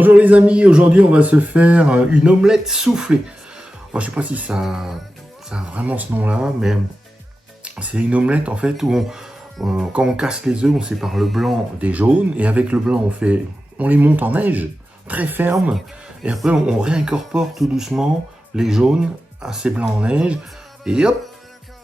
Bonjour les amis, aujourd'hui on va se faire une omelette soufflée. Alors, je sais pas si ça a vraiment ce nom-là, mais c'est une omelette en fait où quand on casse les œufs, on sépare le blanc des jaunes et avec le blanc on les monte en neige, très ferme, et après on réincorpore tout doucement les jaunes à ces blancs en neige et hop,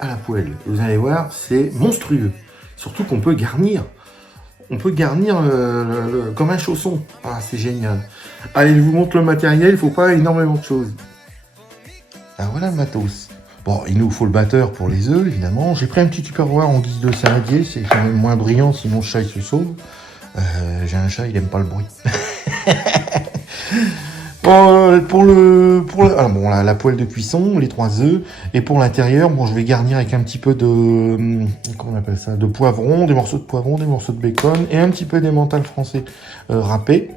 à la poêle. Et vous allez voir, c'est monstrueux. Surtout qu'on peut garnir. On peut garnir comme un chausson. Ah, c'est génial. Allez, je vous montre le matériel. Il ne faut pas énormément de choses. Alors voilà le matos. Bon, il nous faut le batteur pour les œufs, évidemment. J'ai pris un petit tupperware en guise de saladier. C'est quand même moins brillant, sinon le chat il se sauve. J'ai un chat, il aime pas le bruit. La poêle de cuisson, les 3 œufs, et pour l'intérieur, bon, je vais garnir avec un petit peu de, comment on appelle ça, de poivron, des morceaux de poivron, des morceaux de bacon, et un petit peu d'emmental français râpé.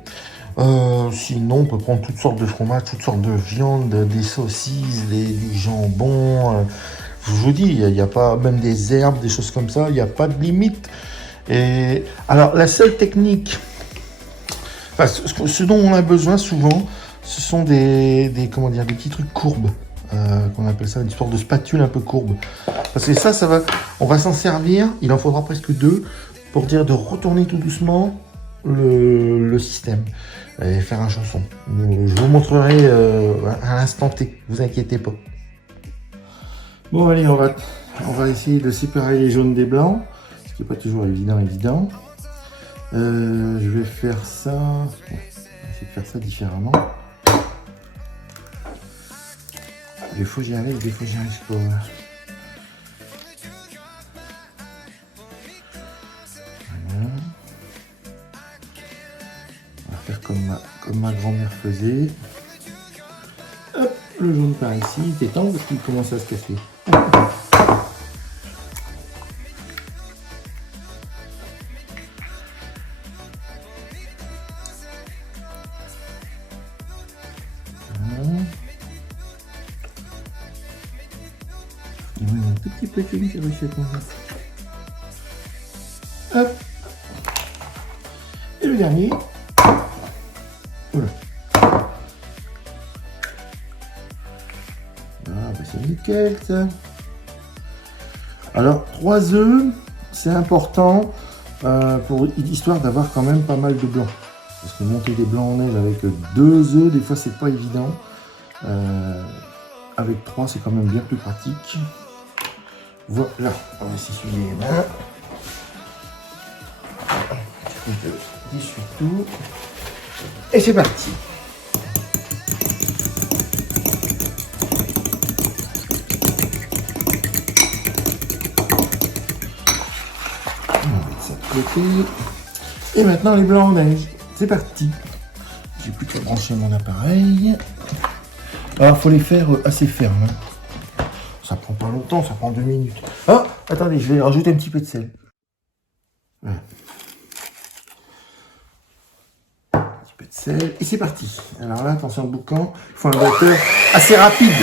Sinon, on peut prendre toutes sortes de fromages, toutes sortes de viandes, des saucisses, du jambon. Je vous dis, il n'y a pas, même des herbes, des choses comme ça, il n'y a pas de limite. Et alors, la seule technique, enfin, ce dont on a besoin souvent, ce sont des petits trucs courbes, qu'on appelle ça une sorte de spatule un peu courbe. Parce que ça va, on va s'en servir, il en faudra presque 2, pour dire de retourner tout doucement le système et faire un chausson. Je vous montrerai à l'instant T, vous inquiétez pas. Bon allez, on va essayer de séparer les jaunes des blancs, ce qui n'est pas toujours évident. Je vais faire ça, on va essayer de faire ça différemment. Des fois j'y arrive, des fois j'y arrive pas. Voilà. On va faire comme ma grand-mère faisait. Hop, le jaune par ici, il est temps parce qu'il commence à se casser. Il y a un tout petit peu de film qui réussit à tomber. Hop. Et le dernier. Voilà. Ah bah c'est nickel ça. Alors 3 œufs, c'est important pour histoire d'avoir quand même pas mal de blancs. Parce que monter des blancs en neige avec 2 œufs, des fois c'est pas évident. Avec 3, c'est quand même bien plus pratique. Voilà, on va s'essuyer les mains. Je dissois tout. Et c'est parti. On va mettre ça de côté. Et maintenant les blancs en neige. C'est parti. J'ai plus qu'à brancher mon appareil. Alors, il faut les faire assez fermes. Ça prend pas longtemps, ça prend 2 minutes. Ah, attendez, je vais rajouter un petit peu de sel. Voilà. Un petit peu de sel, et c'est parti. Alors là, attention au boucan, il faut un batteur assez rapide.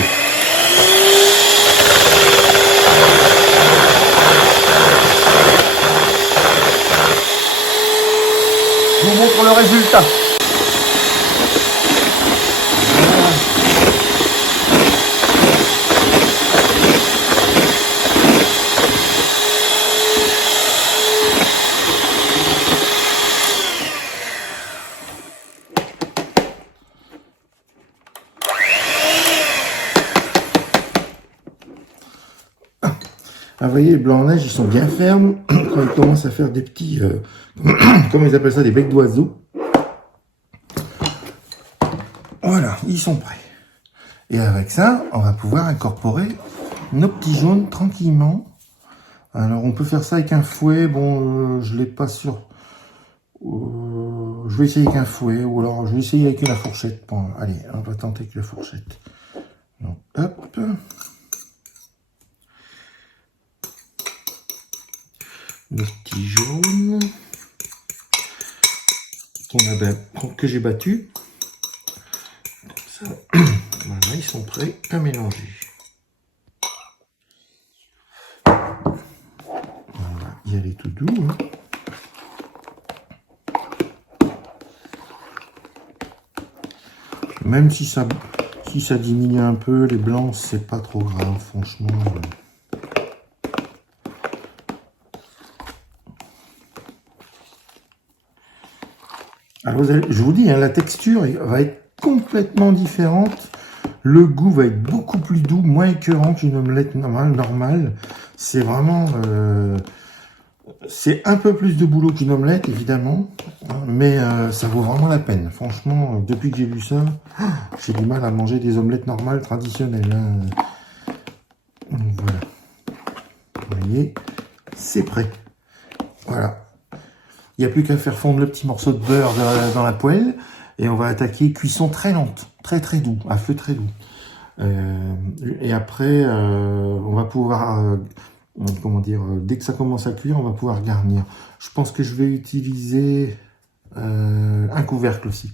Je vous montre le résultat. Ah, vous voyez, les blancs en neige, ils sont bien fermes. Quand ils commencent à faire des petits, comment ils appellent ça, des becs d'oiseaux. Voilà, ils sont prêts. Et avec ça, on va pouvoir incorporer nos petits jaunes tranquillement. Alors, on peut faire ça avec un fouet. Bon, je l'ai pas sur. Je vais essayer avec un fouet, ou alors je vais essayer avec la fourchette. Bon, allez, on va tenter avec la fourchette. Donc, hop. Nos petits jaunes que j'ai battus. Comme ça. Voilà, ils sont prêts à mélanger. On va y aller tout doux. Hein. Même si ça diminue un peu, les blancs, c'est pas trop grave, franchement. Alors, je vous dis, hein, la texture va être complètement différente. Le goût va être beaucoup plus doux, moins écœurant qu'une omelette normale. C'est vraiment... c'est un peu plus de boulot qu'une omelette, évidemment. Mais ça vaut vraiment la peine. Franchement, depuis que j'ai vu ça, j'ai du mal à manger des omelettes normales, traditionnelles. Hein. Donc, voilà. Vous voyez, c'est prêt. Voilà. Il n'y a plus qu'à faire fondre le petit morceau de beurre dans la poêle. Et on va attaquer cuisson très lente, très doux, à feu très doux. Et après, on va pouvoir, comment dire, dès que ça commence à cuire, on va pouvoir garnir. Je pense que je vais utiliser un couvercle aussi.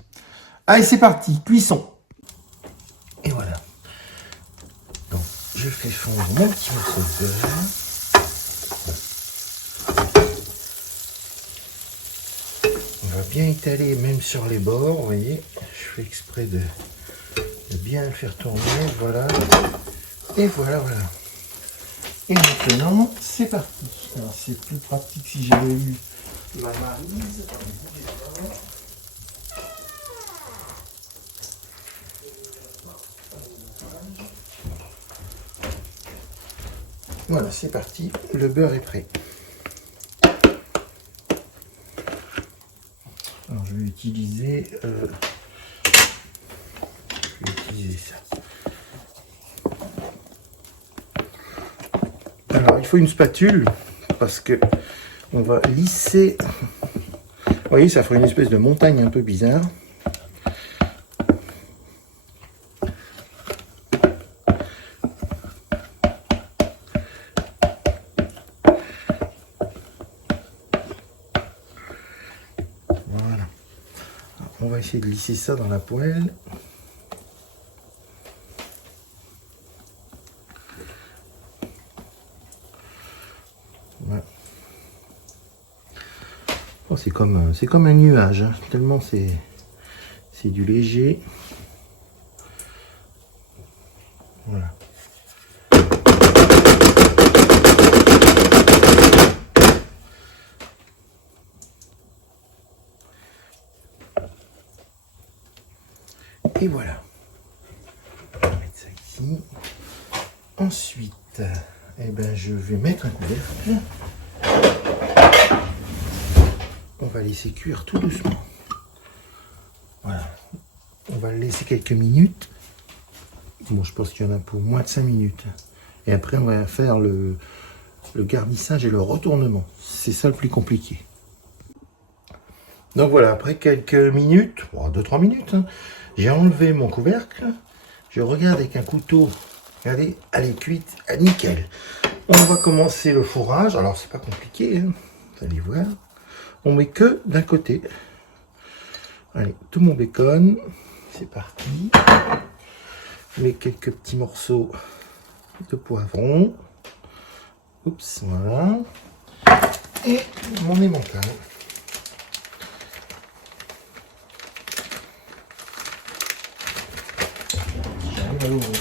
Allez, c'est parti, cuisson. Et voilà. Donc, je fais fondre mon petit morceau de beurre. On va bien étaler même sur les bords, vous voyez. Je fais exprès de bien le faire tourner, voilà. Et voilà. Et maintenant, c'est parti. Alors, c'est plus pratique si j'avais eu ma maryse. Voilà, c'est parti. Le beurre est prêt. Alors, je vais utiliser ça. Alors, il faut une spatule parce que on va lisser. Vous voyez, ça fera une espèce de montagne un peu bizarre. Voilà. On va essayer de lisser ça dans la poêle. Voilà. Oh, c'est comme un nuage, hein, tellement c'est du léger. Voilà. Et voilà. On va mettre ça ici. Ensuite, eh ben, je vais mettre un couvercle. On va laisser cuire tout doucement. Voilà. On va le laisser quelques minutes. Bon, je pense qu'il y en a pour moins de 5 minutes. Et après, on va faire le garnissage et le retournement. C'est ça le plus compliqué. Donc voilà, après quelques minutes, 2-3 minutes, hein, j'ai enlevé mon couvercle. Je regarde avec un couteau. Regardez, elle est cuite à nickel. On va commencer le fourrage. Alors, c'est pas compliqué, hein, vous allez voir. On met que d'un côté. Allez, tout mon bacon. C'est parti. Je mets quelques petits morceaux de poivron. Oups, voilà. Et mon emmental. J'arrive à l'ouvrir.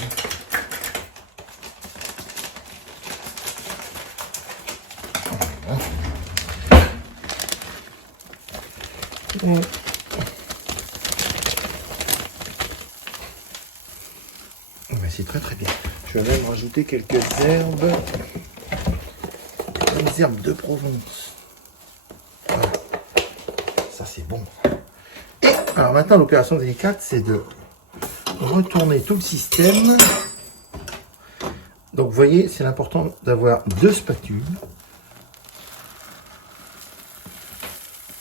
Voilà. C'est très bien. Je vais même rajouter quelques herbes. Des herbes de Provence. Voilà. Ça c'est bon. Et alors maintenant l'opération délicate c'est de retourner tout le système. Donc vous voyez, c'est important d'avoir 2 spatules.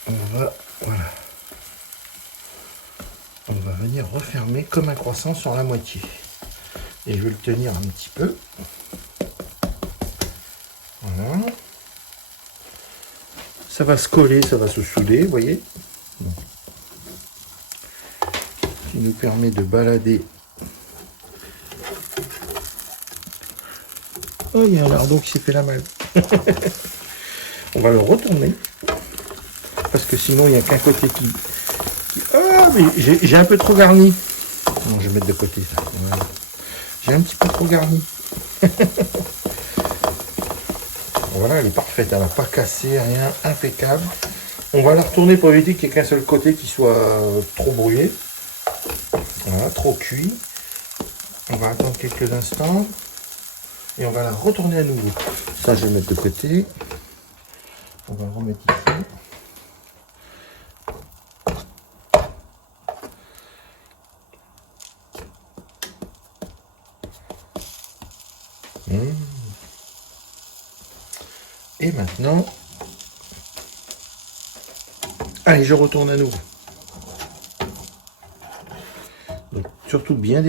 Voilà. On va venir refermer comme un croissant sur la moitié. Et je vais le tenir un petit peu. Voilà. Ça va se coller, ça va se souder, vous voyez. Bon. Ce qui nous permet de balader. Oh, il y a un lardon qui s'est fait la malle. On va le retourner. Parce que sinon, il n'y a qu'un côté qui... Ah, mais j'ai un peu trop garni. Bon, je vais mettre de côté ça. Voilà. J'ai un petit peu trop garni. Voilà, elle est parfaite, elle n'a pas cassé, rien, impeccable. On va la retourner pour éviter qu'il n'y ait qu'un seul côté qui soit trop brouillé. Voilà, trop cuit. On va attendre quelques instants et on va la retourner à nouveau. Ça, je vais le mettre de côté. On va le remettre ici. Et maintenant, allez, je retourne à nouveau. Donc, surtout bien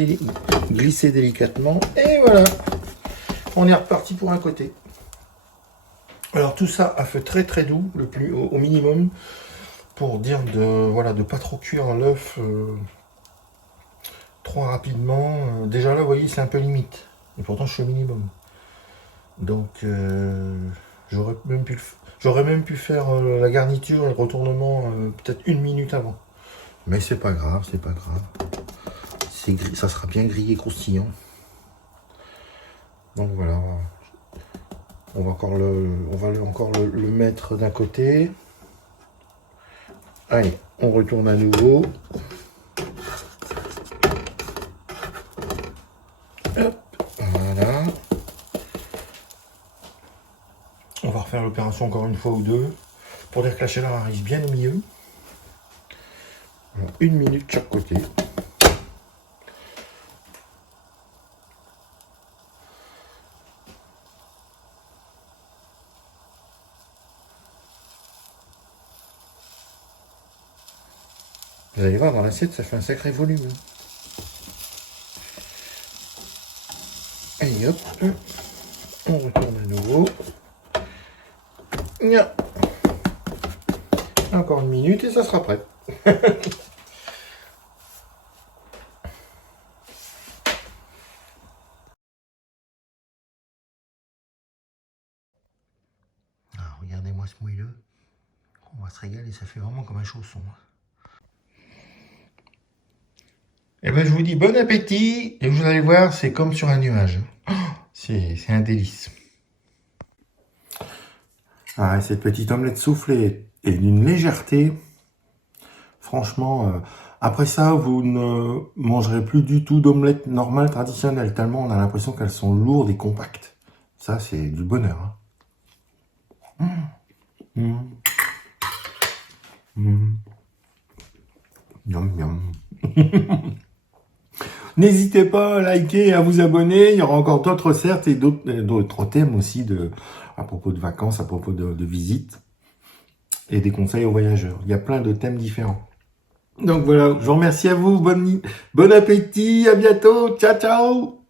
glisser délicatement. Et voilà, on est reparti pour un côté. Alors tout ça à feu très très doux, le plus au minimum, pour dire de pas trop cuire l'œuf trop rapidement. Déjà là, vous voyez, c'est un peu limite. Et pourtant, je suis au minimum. Donc, j'aurais même pu faire la garniture et le retournement peut-être 1 minute avant. Mais c'est pas grave, c'est pas grave. Ça sera bien grillé, croustillant. Donc voilà. On va encore le mettre d'un côté. Allez, on retourne à nouveau. Hop, voilà. On va refaire l'opération encore une fois ou deux pour dire que la chaleur arrive bien au milieu. Alors, 1 minute de chaque côté. Vous allez voir, dans l'assiette, ça fait un sacré volume. Allez, hop. On retourne à nouveau. Encore 1 minute et ça sera prêt. Ah, regardez-moi ce moelleux. On va se régaler, ça fait vraiment comme un chausson. Et ben je vous dis bon appétit et vous allez voir, c'est comme sur un nuage. Oh, c'est un délice. Ah, cette petite omelette soufflée est d'une légèreté. Franchement, après ça, vous ne mangerez plus du tout d'omelette normale, traditionnelle, tellement on a l'impression qu'elles sont lourdes et compactes. Ça, c'est du bonheur. Hein. Mmh. Mmh. Miam, miam. N'hésitez pas à liker et à vous abonner. Il y aura encore d'autres recettes et d'autres thèmes aussi à propos de vacances, à propos de visites et des conseils aux voyageurs. Il y a plein de thèmes différents. Donc voilà, je vous remercie à vous. Bon appétit, à bientôt. Ciao, ciao.